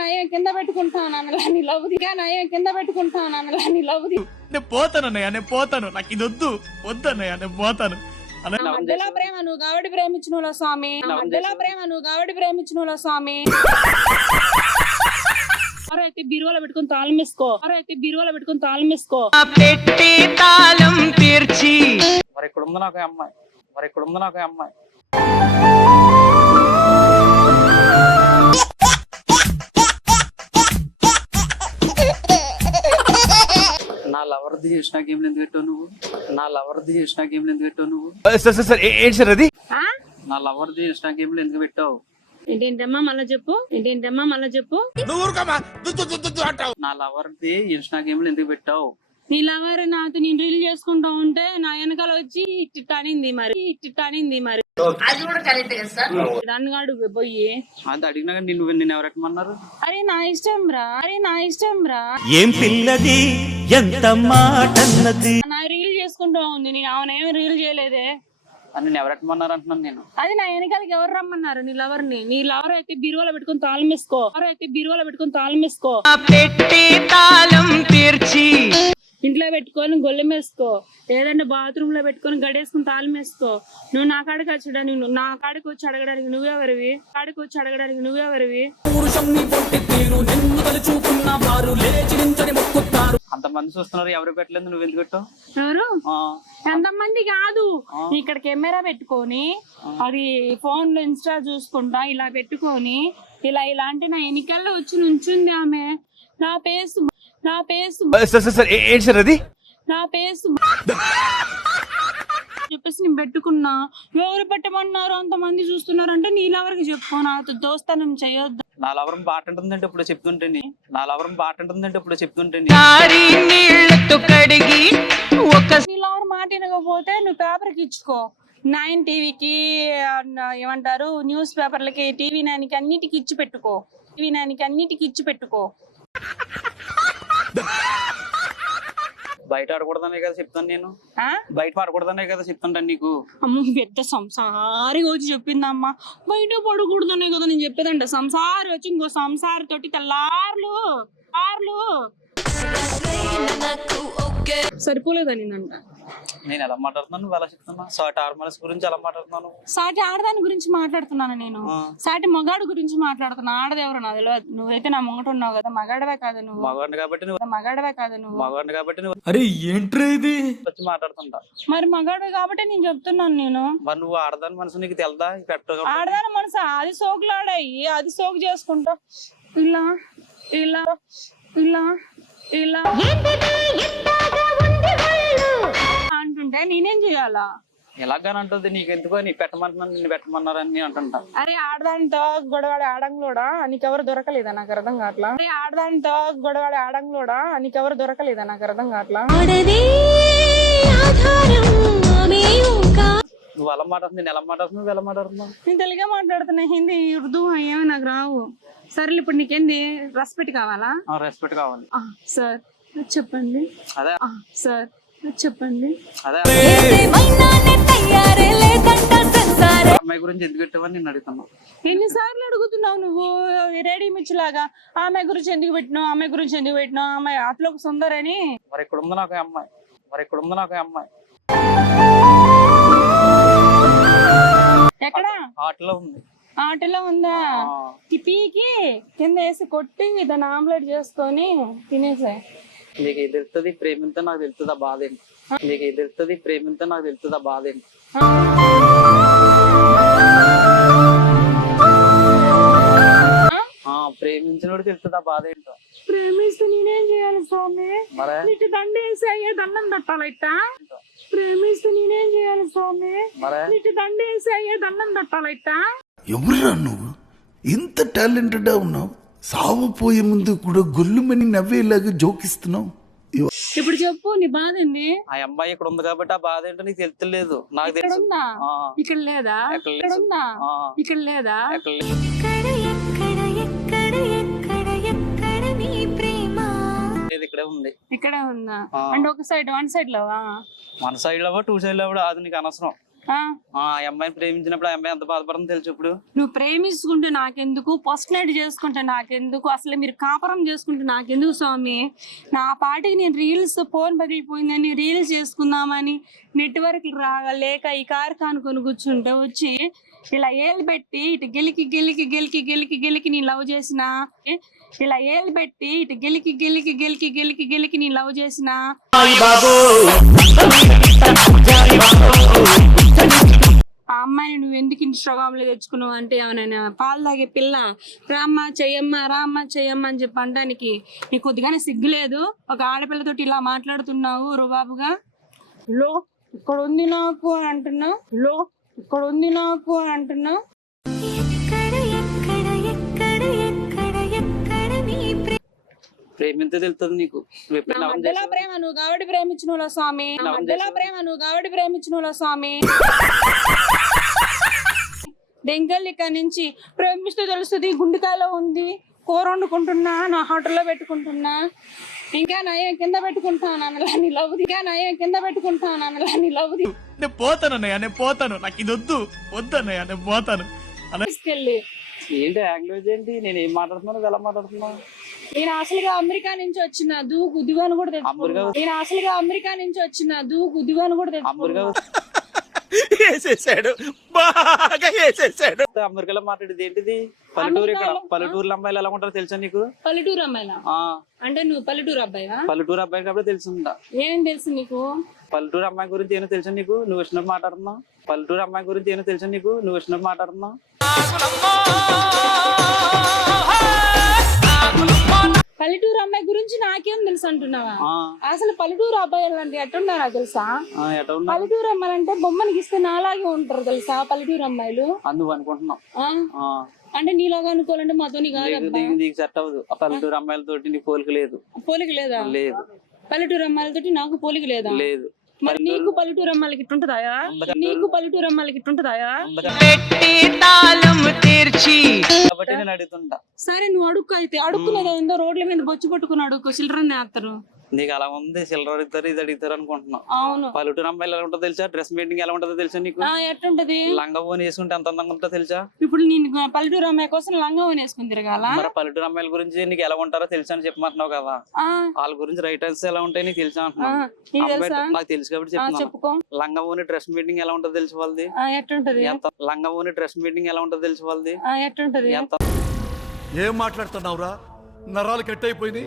నయం కింద పెట్టుకుంటాను అన్నలా నీ లవ్ నయం కింద పెట్టుకుంటాను అన్నలా నీ లవ్ నేను పోతాను అన్నయ్య నేను పోతాను. నాకు ఇది వద్దు. వద్దు అన్నయ్య నేను పోతాను. మధ్యలో. ప్రేమ నువ్వు కాబట్టి ప్రేమించిన స్వామి. మధ్యలో. ప్రేమ నువ్వు కాబట్టి ప్రేమించిన స్వామి. అయితే బీరువాలో పెట్టుకుని తాళం వేసుకో. అయితే బీరువాలో పెట్టుకుని తాళం వేసుకో. పెట్టి తాళం తీర్చి. మరి ఇక్కడ ఉంది నాకు అమ్మాయి. మరి ఇక్కడ ఉంది నాకు అమ్మాయి. లవర్ది చేసిన గేమ్లు ఎందుకు పెట్టావు నువ్వు? నా లవర్ది చేసిన గేమ్లు ఎందుకు పెట్టావు నువ్వు? సార్ సార్ ఏంటి సార్ అది? నా లవర్ది చేసిన గేమ్లు ఎందుకు పెట్టావు? ఏంటేంటమ్మా మళ్ళా చెప్పు? ఏంటేంటమ్మా మళ్ళా చెప్పు? నా లవర్ది ఇన్స్టా గేమ్లు ఎందుకు పెట్టావు? నీ లవర్ నాతో నేను రీల్ చేసుకుంటా ఉంటే నా వెనకాల వచ్చి ఇట్ట అనింది మరి. ఇట్ట అనింది మరి. పోయి. అది అడిగినా కానీ నిన్ను అరే నా ఇష్టం రా అరే నా ఇష్టం రా. ఏం పిల్లది? ఎంత మాటన్నది? నా రీల్ చేసుకుంటా ఉంది నేను ఆమె ఏమి రీల్ చేయలేదే. అని ఎవరెక్కమన్నారు అంటున్నాను నేను? అది నా వెనకాలకి ఎవరు రమ్మన్నారు? నీ లవర్ని. నీ లవర్ అయితే బీరువాలో పెట్టుకుని తాళం వేసుకో. లవర్ అయితే బీరువాలో పెట్టుకుని తాళం వేసుకో. పెట్టి తాళం తీర్చి ఇంట్లో పెట్టుకొని గొల్లెం వేసుకో లేదంటే బాత్రూమ్లో పెట్టుకొని గడేసుకుని తాళం వేసుకో. నువ్వు నా కాడికి వచ్చడానికి నువ్వు నా కాడికి వచ్చి అడగడానికి నువ్వెవరివి? కాడికి వచ్చి అడగడానికి నువ్వెవరివి? అంతమంది చూస్తున్నారు ఎవరు పెట్టలేదు నువ్వు ఎందుకు పెట్టావు? ఎవరు? ఆ, ఎంతమంది కాదు. ఇక్కడ కెమెరా పెట్టుకొని అది ఫోన్లో ఇన్స్టా చూసుకుంటా ఇలా పెట్టుకొని ఇలా ఇలాంటి నా ఎన్నికల్లో వచ్చి నుంచుంది ఆమె. నా పేస్ నా పేస్ ఏంటి సార్ అది? నా పేస్ చెప్పేసి నేను పెట్టుకున్నా. ఎవరు పెట్టమన్నారు? అంతమంది చూస్తున్నారు అంటే నీలెవరికి చెప్పుకో నాతో దోస్తానం చేయొద్దు. నా లవరం బాట ఉంటుందంటే ఇప్పుడు చెప్తుంటే నా లవరం బాట ఉంటుందంటే ఇప్పుడు చెప్తుంటే కారి నీళ్ళతో కడిగి ఒక నీలెవరు మాట వినకపోతే నువ్వు పేపర్కి ఇచ్చుకో. నైన్ టీవీకి ఏమంటారు న్యూస్ పేపర్లకి టీవీ నైన్కి అన్నిటికి ఇచ్చి పెట్టుకో. టీవీ నైన్కి అన్నిటికి ఇచ్చి పెట్టుకో. బయట ఆడకూడదనే కదా చెప్తాను నేను. ఆ? బయట ఆడకూడదనే కదా చెప్తుంటాను నీకు. అమ్మ పెద్ద సంసారి వచ్చి చెప్పిందమ్మా. బయట పడకూడదనే కదా నేను చెప్పేదంట. సంసారి వచ్చి ఇంకో సంసారి తోటి తెల్లార్లు ఆర్లు. సరిపోలేదనిందంట నేను ఎలా మాట్లాడుతున్నాను? నువ్వు ఎలా చెప్తున్నా షార్ట్ హార్మోన్స్ గురించి ఎలా మాట్లాడుతున్నాను సాటి ఆడదాని గురించి మాట్లాడుతున్నాను నేను. సాటి మగాడు గురించి మాట్లాడుతున్నా. ఆడది ఎవరు? నా తెలియదు నువ్వైతే నా ముంగట ఉన్నావు కదా. మగాడవే కాదు నువ్వు. మగవాడిని కాబట్టి నువ్వు మగాడవే కాదు నువ్వు. మగవాడిని కాబట్టి నువ్వు అరే ఏంట్రా ఇది? వచ్చి మాట్లాడుతుంటా. మరి మగాడవే కాబట్టి నేను చెప్తున్నాను నేను. మరి నువ్వు ఆడదాని మనసు నీకు తెలదా? పెట్ట ఆడదాని మనసు? అది సోకులాడాయి. అది సోకు చేసుకుంటా. ఇలా ఇలా ఇలా ఇలా. అంటుంటే నేనేం చేయాలా? ఎలాగనంటుంది నీకు ఎందుకో నీ పెట్టమంటున్నాను నిన్ను పెట్టమన్నారని నేను అంటుంటా. అరే ఆడదానితో గొడవాడి ఆడంలోడా నీకెవరు దొరకలేదా నాకు అర్థం కావట్లా? అరే ఆడదానితో గొడవాడి ఆడంలోడా నీకెవరు దొరకలేదా నాకు అర్థం కావట్లా? నువ్వు ఎలా మాట్లాడుతుంది నేను ఎలా మాట్లాడుతున్నావు నువ్వు ఎలా మాట్లాడుతున్నావు? నేను తెలుగే మాట్లాడుతున్నా హిందీ ఉర్దూ ఏమి నాకు రావు. సరేలే ఇప్పుడు నీకేంది? రెస్పెక్ట్ కావాలా? రెస్పెక్ట్ కావాలి. ఆ, సార్ చెప్పండి. అదే. ఆ, సార్ చెప్పండి. అదే. అమ్మాయి గురించి ఎందుకు పెట్టావని నేను అడుగుతున్నా. ఎన్నిసార్లు అడుగుతున్నావు నువ్వు? రెడీ మిర్చిలాగా ఆమె గురించి ఎందుకు పెట్టినావు? ఆమె గురించి ఎందుకు పెట్టినావు? ఆమె అట్లోకి సుందరని. మరి ఇక్కడ ఉంది నాకు అమ్మాయి. మరి ఇక్కడ ఉంది నాకు అమ్మాయి. ఎక్కడ? ఆటలో ఉంది. ఆటలో ఉందా? పీకి కింద వేసి కొట్టి దాన్ని ఆమ్లెట్ చేసుకొని తినేసే నీకు ఇది తెలుస్తుంది ప్రేమితో నాకు తెలుస్తుంది బాధ ఏంటి? నీకు ఇది తెలుస్తుంది ప్రేమితో నాకు తెలుస్తుంది ఆ బాధ ఏంటి? ప్రేమించినోడు తెలుస్తుంది బాధ ఏంటో? ప్రేమిస్తే నేనేం చేయాలి స్వామి? మరే? నీకు దండ వేసి అయ్యే దండం తట్టాలి ఇట్టా ప్రేమిస్తే నేనేం చేయాలి స్వామి? మరే? నీకు దండ వేసి అయ్యే దండం తట్టాలి ఇట్టా ఎవరురా నువ్వు? ఇంత టాలెంటెడ్ ఉన్నావు? సావు పోయే ముందు కూడా గొల్లుమని నవ్వేలాగా జోకిస్తున్నావు? ఇప్పుడు చెప్పు నీ బాధ ఏంది? ఆ అమ్మాయి ఇక్కడ ఉంది కాబట్టి ఆ బాధ ఏంటో నీకు తెలుస్తలేదు. నాకు తెలుసు. ఉందా ఆ, ఇక్కడ లేదా? ఎక్కడ ఇక్కడ లేదు. ఉందా ఆ, ఇక్కడ లేదా? ఎక్కడ లేదు. లేదు ఇక్కడే ఉంది. ఇక్కడే ఉందా ఆ. అంటే ఒక సైడ్ వన్ సైడ్ లోవా? మన సైడ్లో టూ సైడ్లో కూడా అది నీకు అనవసరం. ఆ, ఆ అమ్మాయిని ప్రేమించినప్పుడు ఆ అమ్మాయి ఎంత బాధపడుతుందో తెలుసు ఇప్పుడు. నువ్వు ప్రేమించుకుంటే నాకెందుకు? ఫస్ట్ నైట్ చేసుకుంటే నాకెందుకు? అసలు మీరు కాపురం చేసుకుంటే నాకెందుకు స్వామి? నా పాటికి నేను రీల్స్ ఫోన్ పగిలిపోయిందని రీల్స్ చేసుకుందామని నెట్వర్క్ రాలేక ఈ కారు కానుకొని కూర్చుంటే వచ్చి ఇలా ఏలు పెట్టి ఇటు గెలికి గెలికి గెలికి గెలికి గెలికి నీ లవ్ చేసిన ఇలా ఏలు పెట్టి ఇటు గెలికి గెలికి గెలికి గెలికి గెలికి నీ లవ్ చేసిన. ఇన్స్టాగ్రామ్లో తెచ్చుకున్నావు అంటే ఏమైనా పాలు తాగే పిల్ల రామ్మ చెయ్యమ్మ రామ్మ చెయ్యమ్మ అని చెప్పి అనడానికి నీకు కొద్దిగానే సిగ్గులేదు ఒక ఆడపిల్లతోటి ఇలా మాట్లాడుతున్నావు రుబాబుగా? లో ఇక్కడ ఉంది నాకు అని అంటున్నావు లో ఇక్కడ ఉంది నాకు అని అంటున్నావు ఎక్కడ ఎక్కడ ఎక్కడ ఎక్కడ ఎక్కడ నీ ప్రేమ ప్రేమింతే తెలుస్తుంది నీకు? నా మధ్యలో? ప్రేమ నువ్వు కాబట్టి ప్రేమించిన స్వామి. నా మధ్యలో? ప్రేమ నువ్వు కాబట్టి ప్రేమించిన స్వామి. దెంగల్ ఇక్కడ నుంచి ప్రేమిస్తే తెలుస్తుంది గుండెకాయలో ఉంది కూర వండుకుంటున్నా నా హోటల్లో పెట్టుకుంటున్నా. ఇంకా నయం కింద పెట్టుకుంటాను నీ లవ్ ఇంకా నయం కింద పెట్టుకుంటాను నీ లవ్ నేను పోతాను అన్నయ్య నేను పోతాను. నాకు ఇది వద్దు. వద్దు అన్నయ్య నేను పోతాను. తీసుకెళ్ళి. ఏంటి లాంగ్వేజ్ ఏంటి? నేను ఏం మాట్లాడుతున్నాను? ఎలా మాట్లాడుతున్నావు? నేను అసలుగా అమెరికా నుంచి వచ్చిన దూకు దివాను కూడా తెచ్చుకున్నా అమెరికా- నేను అసలుగా అమెరికా నుంచి వచ్చిన దూకు దివాను కూడా అమెరికా తెచ్చుకున్నా వేసేసాడు. బాగా వేసేసాడు. అమెరికాలో మాట్లాడేది ఏంటిది? పల్లెటూరు ఇక్కడ? పల్లెటూరులో అమ్మాయిలు ఎలా ఉంటారో తెలుసా నీకు? పల్లెటూరు అమ్మాయిలా? ఆ. అంటే నువ్వు పల్లెటూరు అబ్బాయివా? పల్లెటూరు అబ్బాయి కాబట్టి తెలిసిందా? ఏం తెలుసు నీకు? పల్లెటూరు అమ్మాయి గురించి ఏమో తెలుసా నీకు? నువ్వు వచ్చినప్పుడు మాట్లాడుతున్నావు పల్లెటూరు అమ్మాయి గురించి ఏమో తెలుసా నీకు? నువ్వు వచ్చినప్పుడు మాట్లాడుతున్నావు పల్లెటూరు అమ్మాయి గురించి నాకేం తెలుసు అంటున్నావా? అసలు పల్లెటూరు అబ్బాయిలు అంటే ఎట్టున్నారా తెలుసా? పల్లెటూరు అమ్మాయిలు అంటే బొమ్మనికి ఇస్తే నాలాగే ఉంటారు తెలుసా పల్లెటూరు అమ్మాయిలు? ఆ, అంటే నీలాగా అనుకోవాలంటే మాతో నీకు కాదబ్బా నీకు నీకు సెట్ అవ్వదు. పల్లెటూరు అమ్మాయిలతోటి నీకు పోలిక లేదు. పోలిక లేదా? లేదు. పల్లెటూరు అమ్మాయిలతోటి నాకు పోలిక లేదా? లేదు. మరి నీకు పల్లెటూరు అమ్మాయిలకి ఇట్టుంటదాయా నీకు పల్లెటూరు అమ్మాయిలకి ఇట్టుంటదాయా అందుకని పెట్టి తాళం తీర్చి. కాబట్టి నేను అడుగుతుంటా. సరే నువ్వు అడుక్కు అయితే అడుక్కునేది ఏందో రోడ్ల మీద బొచ్చు పట్టుకుని అడుక్కు. చిల్లరని వేస్తారు నీకు అలా ఉంది సిల్వర్ అడుగుతారు ఇది అడుగుతారు అనుకుంటున్నావు పల్లెటూరు అమ్మాయిలు ఎలా ఉంటుందో తెలుసా? డ్రెస్ మేటింగ్ ఎలా ఉంటుందో తెలుసా నీకు? ఆ ఎట్టుంటది లంగా ఓని వేసుకుంటే ఎంత అందంగా ఉంటుందో తెలుసా? ఇప్పుడు నేను పల్లెటూరు అమ్మాయి కోసం లంగా వేసుకుని తిరగాల? మరి పల్లెటూరు అమ్మాయిల గురించి నీకు ఎలా ఉంటారో తెలుసా అని చెప్పమంటున్నావు కదా? ఆ, వాళ్ళ గురించి రైట్ ఆన్సర్ ఎలా ఉంటాయి నీకు తెలుసా అంటున్నావు నీకు తెలుసా? కాబట్టి చెప్తున్నాను. చెప్పుకో. లంగా ఓని డ్రెస్ మీటింగ్ ఎలా ఉంటుందో తెలుసు వాళ్ళది? ఆ, ఎట్టుంటది ఎంత లంగా ఓని డ్రెస్ మీటింగ్ ఎలా ఉంటుందో తెలుసు వాళ్ళది? ఆ, ఎట్టుంటది ఎంత ఏం మాట్లాడుతున్నావురా? నరాలు కట్ అయిపోయినాయి